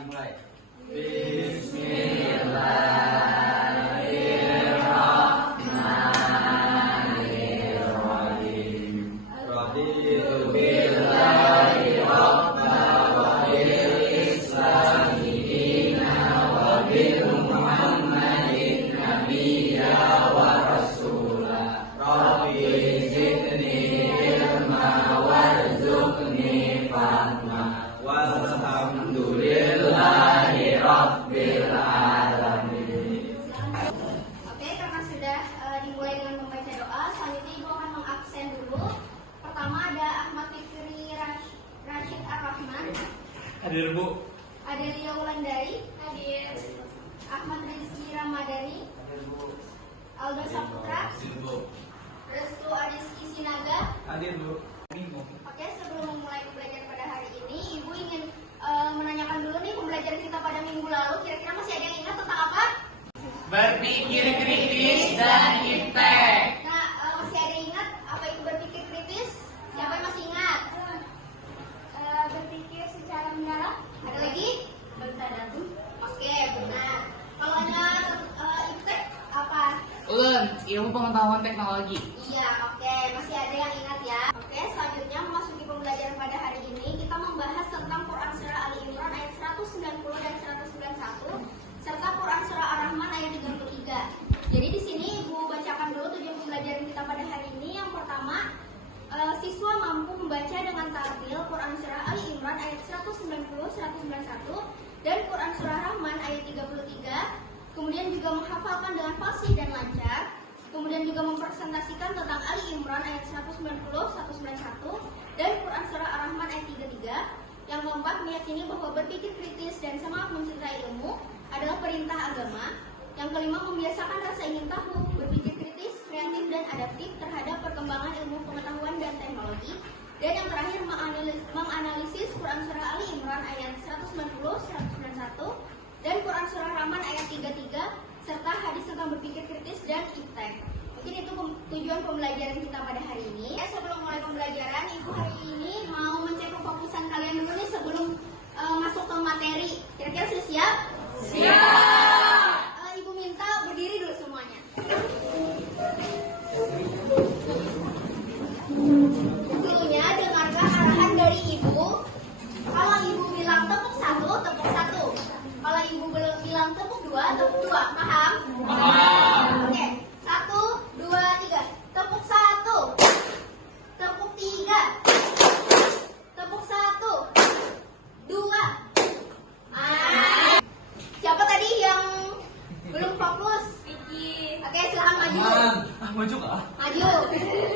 dimulai. Bismillahirrahmanirrahim. Raditu billahi rabban wa bil islami dinan wa bil muhammadin nabiyya wa rasula. Rabbi zidni ilma warzuqni fahma. Walhamdulillahi rabbil alamin. Oke, karena sudah dimulai dengan membaca doa, selanjutnya Ibu akan mengabsen dulu. Pertama ada Ahmad Fikri Rashid Ar-Rahman. Hadir Bu. Adelia Wulandari. Hadir. Ahmad Rizky Ramadhani. Hadir Bu. Aldo Saputra. Hadir Bu. Restu Adiski Sinaga. Hadir Bu. Oke, sebelum memulai pembelajaran pada hari ini, Ibu ingin menanyakan dulu nih pembelajaran kita pada minggu lalu. Kira-kira masih ada yang ingat tentang apa? Berpikir kritis dan iptek. Nah, masih ada yang ingat apa itu berpikir kritis? Siapa yang masih ingat? Berpikir secara mendalam. Ada lagi? Bertadabur. Oke, benar. Kalau ada iptek apa? Ulun, ilmu pengetahuan teknologi. Iya, oke. Masih ada yang ingat ya? Oke, selanjutnya memasuki pembelajaran pada hari ini, kita membahas tentang Quran Surah Ali Imran ayat 190 dan 191, serta Quran Surah Ar-Rahman ayat 33. Jadi di sini Ibu bacakan dulu tujuan pembelajaran kita pada hari ini. Yang pertama, siswa mampu membaca dengan tartil Quran Surah Ali Imran ayat 190, 191, dan Quran Surah Rahman ayat 33. Kemudian juga menghafalkan dengan fasih dan lancar. Kemudian juga mempresentasikan tentang Ali Imran ayat 190, 191, dan Quran Surah Ar-Rahman ayat 33. Yang keempat, meyakini bahwa berpikir kritis dan semangat mencintai ilmu adalah perintah agama. Yang kelima, membiasakan rasa ingin tahu, berpikir kritis, kreatif, dan adaptif terhadap perkembangan ilmu pengetahuan dan teknologi. Dan yang terakhir, menganalisis Quran Surah Ali Imran ayat 190, 191, dan Quran Surah Rahman ayat 33, serta hadis tentang berpikir kritis dan iptek. Mungkin itu tujuan pembelajaran kita pada hari ini. Sebelum mulai pembelajaran, Ibu hari ini mau mencek kefokusan kalian dulu nih sebelum masuk ke materi. Kira-kira sudah siap? Siap! Ibu minta berdiri dulu semuanya. Dulunya dengarkan arahan dari Ibu. Kalau Ibu bilang tepuk satu, tepuk satu. Kalau Ibu bilang tepuk dua, tepuk dua. Paham? Paham. Oke. 1, 2, 3. Tepuk satu. Tepuk tiga. Tepuk satu. Dua. Siapa tadi yang belum fokus? Vicky. Oke, silakan maju. Maju kah? Maju.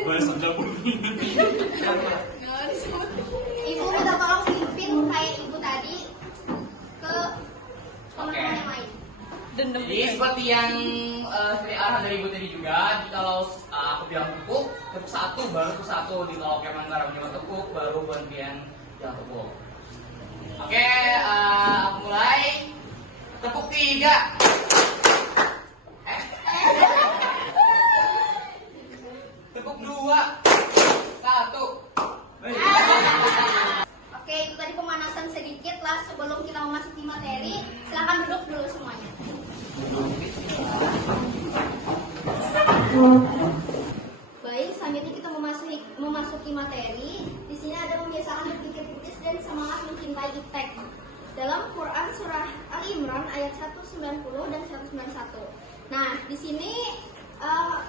Boleh sambil pun. Ibu minta tolong pimpin kayak Ibu tadi ke teman-teman yang lain. Jadi seperti yang seperti arahan dari ibu tadi juga, kalau aku bilang tepuk satu baru tepuk satu. Di kalau Kemen bilang tepuk baru gantian yang tepuk. Oke, aku mulai. Tepuk tiga. Tepuk dua. Satu. Oke, itu tadi pemanasan sedikit lah sebelum kita memasuki materi. Silakan duduk dulu semuanya. Baik, selanjutnya kita memasuki materi. Di sini ada membiasakan berpikir kritis dan semangat mencintai iptek. Dalam Quran Surah Ali Imran ayat 190 dan 191. Nah, di sini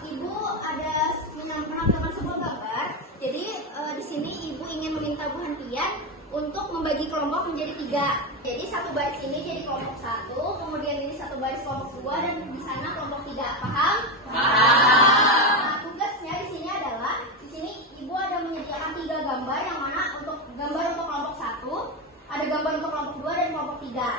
Ibu ada menampilkan sebuah gambar. Jadi di sini Ibu ingin meminta Bu Hantian untuk membagi kelompok menjadi 3. Jadi satu baris ini jadi kelompok 1, kemudian ini satu baris kelompok 2, dan di sana kelompok 3. Paham? Paham. Nah, tugasnya di sini adalah di sini Ibu ada menyediakan 3 gambar, yang mana untuk gambar untuk kelompok 1, ada gambar untuk kelompok 2 dan kelompok 3.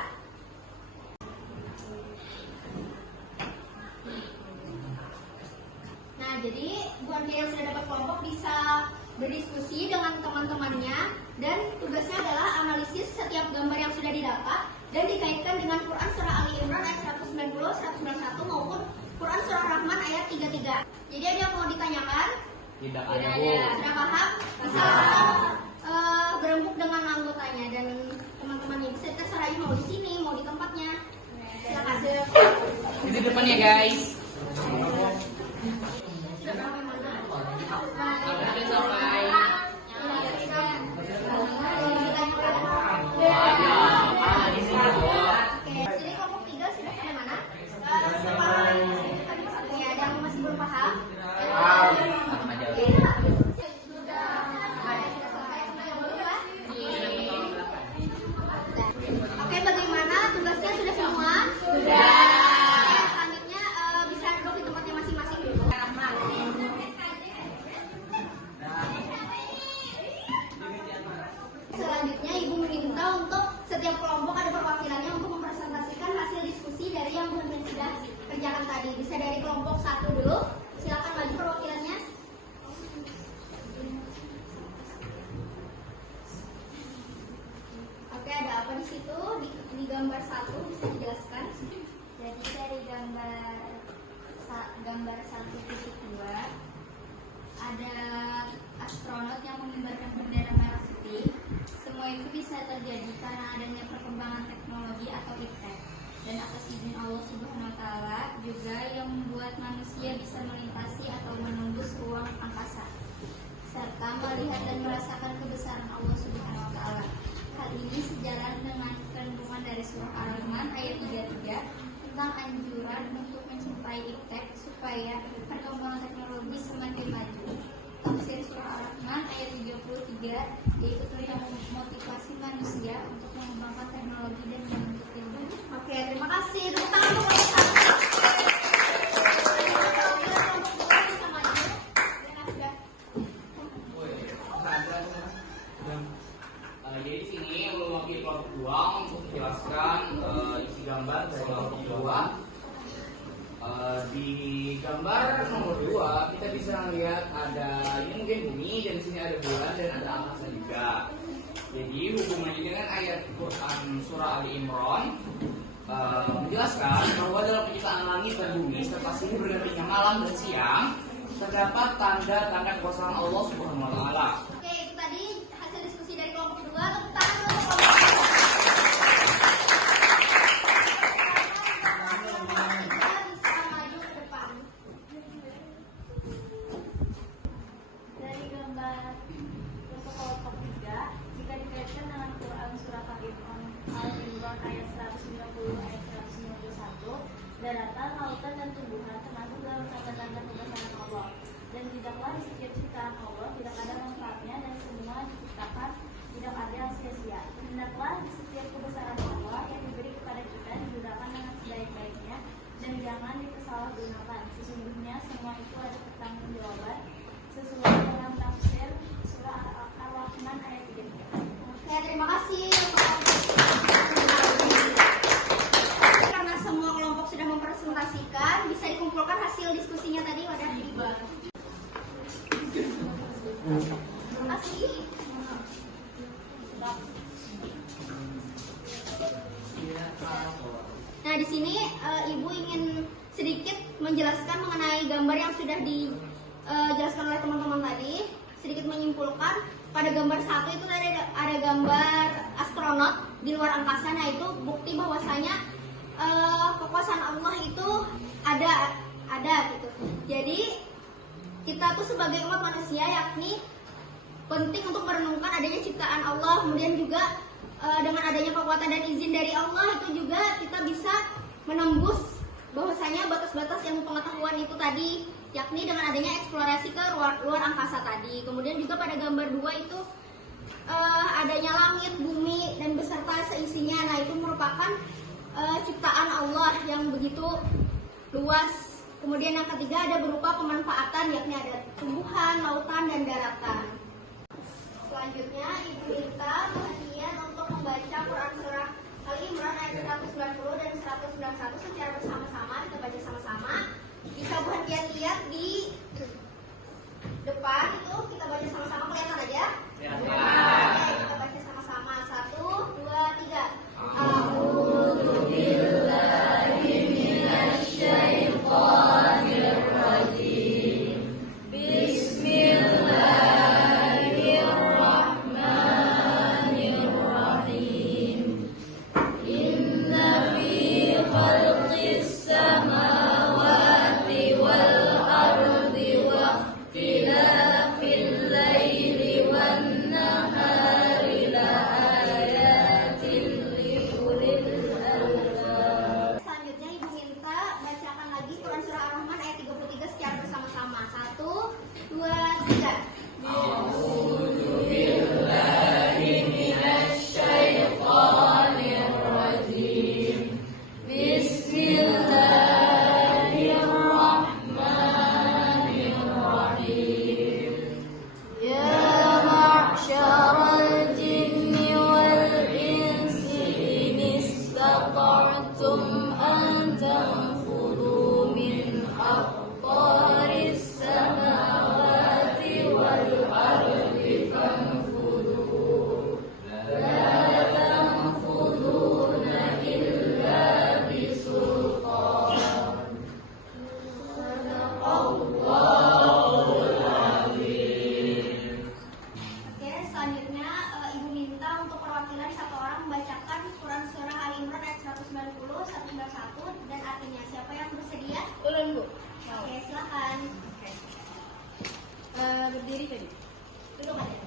Nah, jadi Bu Hantian yang sudah dapat kelompok bisa berdiskusi dengan teman-temannya, dan tugasnya adalah analisis setiap gambar yang sudah didapat dan dikaitkan dengan Quran Surah Ali Imran ayat 190, 191 maupun Quran Surah Rahman ayat 33. Jadi ada yang mau ditanyakan? Tidak Tidak ada, Bu. Sudah paham? Bisa langsung berembuk dengan anggotanya dan teman-teman teman-temannya. Bisa terserah mau di sini, mau di tempatnya. Silakan. Itu depannya guys. Sudah sampai mana? Udah sampai. Di sini Bu. Oke, jadi kelompok 3 sudah sampai mana? Oke, ada yang masih belum paham? Oke, bagaimana? Tugasnya sudah semua? Sudah. Selanjutnya bisa duduk di tempatnya masing-masing dulu. Selanjutnya Ibu meminta untuk setiap kelompok ada perwakilannya untuk mempresentasikan hasil diskusi dari yang Bu Mimin sudah kerjakan tadi. Bisa dari kelompok 1 dulu. Silakan maju perwakilannya. Oke, ada apa di situ? Di gambar 1 bisa dijelaskan? Jadi dari gambar 1.2 ada astronot yang mengibarkan bendera merah putih. Semua itu bisa terjadi karena adanya perkembangan teknologi atau iptek dan atas izin Allah Subhanahu wa taala juga yang membuat manusia bisa melintasi atau menembus ruang angkasa serta melihat dan merasakan kebesaran Allah Subhanahu wa taala. Hal ini sejalan dengan kandungan dari surah Ar-Rahman ayat 33 tentang anjuran untuk mencintai iptek supaya perkembangan teknologi semakin maju. Tafsir surah Ar-Rahman ayat 33 yaitu tentang motivasi manusia untuk mengembangkan teknologi dan menuntut ilmu. Oke, terima kasih. Tepuk tangan untuk kelompok 1. Bisa maju. Sudah. Jadi di sini mewakili kelompok 2 untuk menjelaskan isi gambar dari kelompok 2. Di gambar nomor 2 kita bisa melihat ada ini mungkin bumi dan di sini ada bulan dan ada angkasa juga. Jadi hubungannya dengan ayat Quran surah Ali Imran menjelaskan bahwa dalam penciptaan langit dan bumi serta silih bergantinya malam dan siang terdapat tanda-tanda kekuasaan Allah Subhanahu wa taala. Oke, itu tadi hasil diskusi dari kelompok 2. Tepuk tangan untuk kelompok 2. Bisa maju ke depan. Dari gambar untuk kelompok 3, jika dikaitkan dengan Quran surah Al-Imran ayat 190 ayat 191, daratan, lautan dan tumbuhan termasuk dalam tanda-tanda kebesaran Allah. Dan tidaklah di setiap ciptaan Allah tidak ada manfaatnya dan semua diciptakan tidak ada yang sia-sia. Hendaklah di setiap kebesaran Allah yang diberi kepada kita digunakan dengan sebaik-baiknya dan jangan dipersalahgunakan. Sesungguhnya semua itu ada pertanggungjawaban sesuai dalam tafsir surah Ar-Rahman ayat 3. Oke, terima kasih. Karena semua kelompok sudah mempresentasikan, bisa dikumpulkan hasil diskusinya tadi wadah di bawah. Terima kasih. Nah, di sini Ibu ingin sedikit menjelaskan mengenai gambar yang sudah dijelaskan oleh teman-teman tadi. Sedikit menyimpulkan, pada gambar 1 itu ada gambar astronot di luar angkasa. Nah, itu bukti bahwasanya kekuasaan Allah itu ada gitu. Jadi kita tuh sebagai umat manusia yakni penting untuk merenungkan adanya ciptaan Allah, kemudian juga dengan adanya kekuatan dan izin dari Allah itu juga kita bisa menembus bahwasanya batas-batas ilmu pengetahuan itu tadi, yakni dengan adanya eksplorasi ke luar angkasa tadi. Kemudian juga pada gambar 2 itu adanya langit, bumi dan beserta seisinya. Nah, itu merupakan ciptaan Allah yang begitu luas. Kemudian yang ketiga ada berupa pemanfaatan, yakni ada tumbuhan, lautan dan daratan. Selanjutnya Ibu minta perhatian untuk membaca Quran surah Al-Imran ayat 190 dan 191 secara bersama-sama. Kita baca sama-sama. Bisa perhatian lihat di depan itu, kita baca sama-sama, kelihatan aja? Ya. Oke, kita baca sama-sama. 1, 2, 3. A'udzu billahi minasyaitonir rajim. Bismillahirrahmanirrahim. أن تنفذوا من أقطار السماوات والأرض فانفذوا لا تنفذون إلا بسلطان صدق الله العظيم. Oke, selanjutnya Ibu minta untuk perwakilan satu orang membacakan Quran Surah Ali Imran ayat 190, 191 dan artinya. Siapa yang bersedia? Ulun, Bu. Oke, silakan. Berdiri tadi. Duduk aja.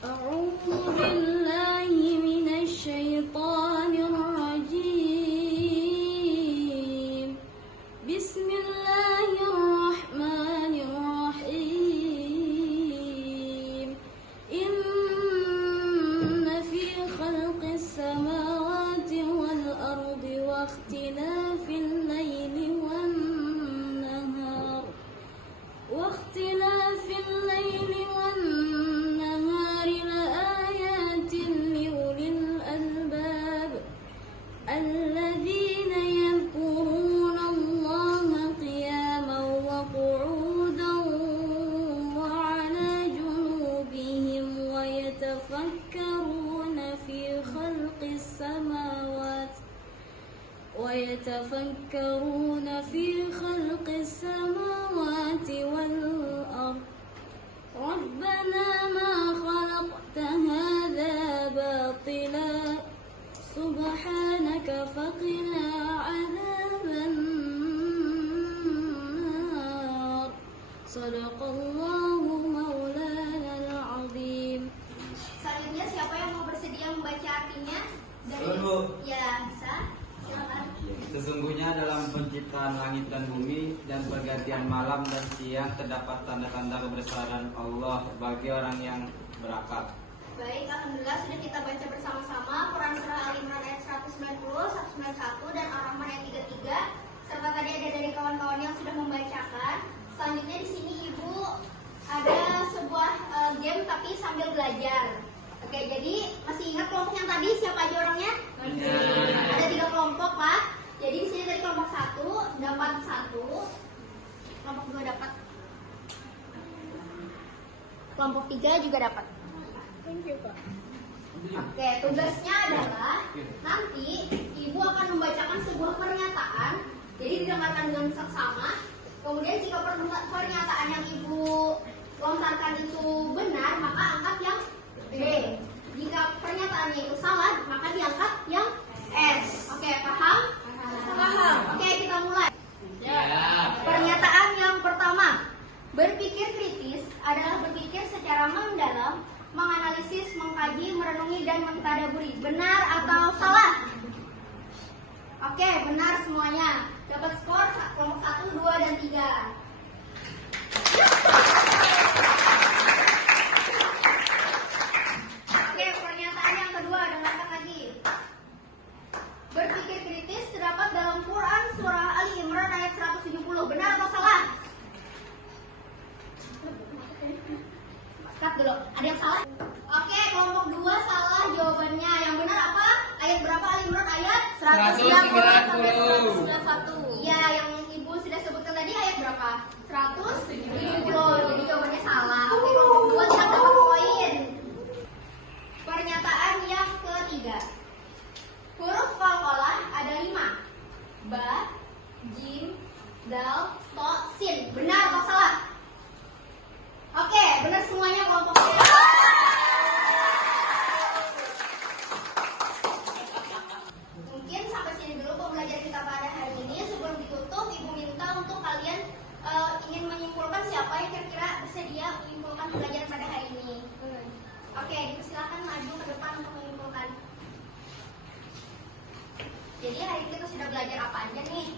أعوذ بالله من الشيطان الرجيم بسم الله الرحمن الرحيم إن في خلق السماوات والأرض واختلاف الليل والنهار لآيات لأولي الألباب الذين يذكرون الله قياما وقعودا وعلى جنوبهم ويتفكرون في خلق السماوات والأرض ربنا ما خلقت هذا باطلا سبحانك فقنا عذاب النار صدق الله مولانا العظيم. Selanjutnya siapa yang mau bersedia membaca artinya? Dulu. Ya, bisa. Silakan. Sesungguhnya dalam penciptaan langit dan bumi dan pergantian malam dan siang terdapat tanda-tanda kebesaran Allah bagi orang yang berakal. Baik, alhamdulillah sudah kita baca bersama-sama Quran Surah Ali Imran ayat 190, 191 dan Ar-Rahman ayat 33. Serta tadi ada dari kawan-kawan yang sudah membacakan. Selanjutnya di sini Ibu ada sebuah game tapi sambil belajar. Oke, jadi masih ingat kelompok yang tadi siapa aja orangnya? Ada 3 kelompok, Pak. Jadi di sini dari kelompok 1 dapat 1, kelompok 2 dapat, kelompok 3 juga dapat. Thank you, Pak. Oke, tugasnya adalah nanti Ibu akan membacakan sebuah pernyataan. Jadi didengarkan dengan seksama. Kemudian jika pernyataan yang Ibu lontarkan itu benar, maka angkat yang B. Jika pernyataannya itu salah, maka diangkat yang S. Oke, paham? Paham. Oke, kita mulai. Pernyataan yang pertama. Berpikir kritis adalah berpikir secara mendalam, menganalisis, mengkaji, merenungi, dan mentadaburi. Benar atau salah? Oke, benar semuanya. Dapat skor kelompok 1, 2, dan 3. Oke, pernyataan yang kedua, dengarkan lagi. Berpikir kritis terdapat dalam Quran Surah Ali Imran ayat 170. Benar atau salah? Cut dulu. Ada yang salah? Oke, kelompok 2 salah jawabannya. Yang benar apa? Ayat berapa Ali Imran? Ayat 190 sampai 191. Iya, yang Ibu sudah sebutkan tadi ayat berapa? 170. Jadi jawabannya salah. Oke, kelompok 2 tidak dapat poin. Pernyataan yang ketiga. Huruf qalqalah ada 5. Ba, jim, dal, to, sin. Benar atau salah? Oke, benar semuanya kelompok A. Mungkin sampai sini dulu pembelajaran kita pada hari ini. Sebelum ditutup, Ibu minta untuk kalian ingin menyimpulkan siapa yang kira-kira bersedia menyimpulkan pembelajaran pada hari ini. Oke, dipersilakan maju ke depan untuk menyimpulkan. Jadi hari ini kita sudah belajar apa aja nih?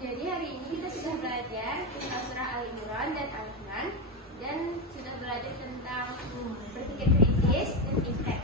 Jadi hari ini kita sudah belajar tentang surah Al-Imran dan Al-Rahman dan sudah belajar tentang berpikir kritis dan impact.